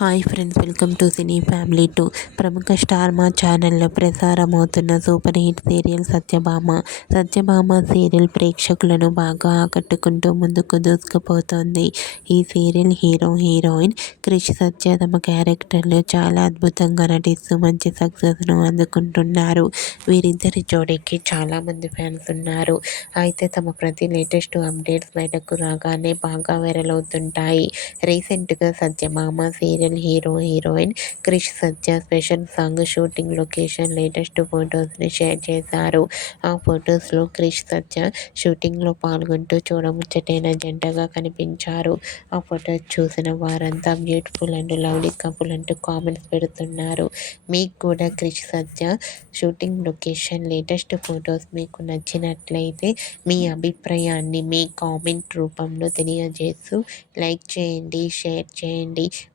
Hi friends welcome to cine family two. ప్రముఖ star Maa ఛానల్లో ప్రసారమవుతున్న super hit serial Satyabhama. Satyabhama serial ప్రేక్షకులను బాగా ఆకట్టుకుంటూ ముందుకు దూసుకుపోతోంది. ఈ serial hero heroine Krish Satya తమ క్యారెక్టర్లు చాలా అద్భుతంగా నటిస్తూ మంచి సక్సెస్ను అందుకుంటున్నారు. వీరిద్దరి జోడీకి చాలామంది ఫ్యాన్స్ ఉన్నారు. అయితే తమ ప్రతి లేటెస్ట్ అప్డేట్స్ బయటకు రాగానే బాగా వైరల్ అవుతుంటాయి. రీసెంట్గా Satyabhama serial serial hero heroine Krish Satya special song shooting location latest ఫొటోస్ని షేర్ చేశారు. ఆ ఫొటోస్లో క్రిష్ సత్య షూటింగ్లో పాల్గొంటూ చూడముచ్చటైన జంటగా కనిపించారు. ఆ ఫొటోస్ చూసిన వారంతా బ్యూటిఫుల్ అండ్ లవ్లీ కపుల్ అంటూ కామెంట్స్ పెడుతున్నారు. మీకు కూడా Krish Satya shooting location latest photos మీకు నచ్చినట్లయితే మీ అభిప్రాయాన్ని మీ కామెంట్ రూపంలో తెలియజేస్తూ లైక్ చేయండి షేర్ చేయండి.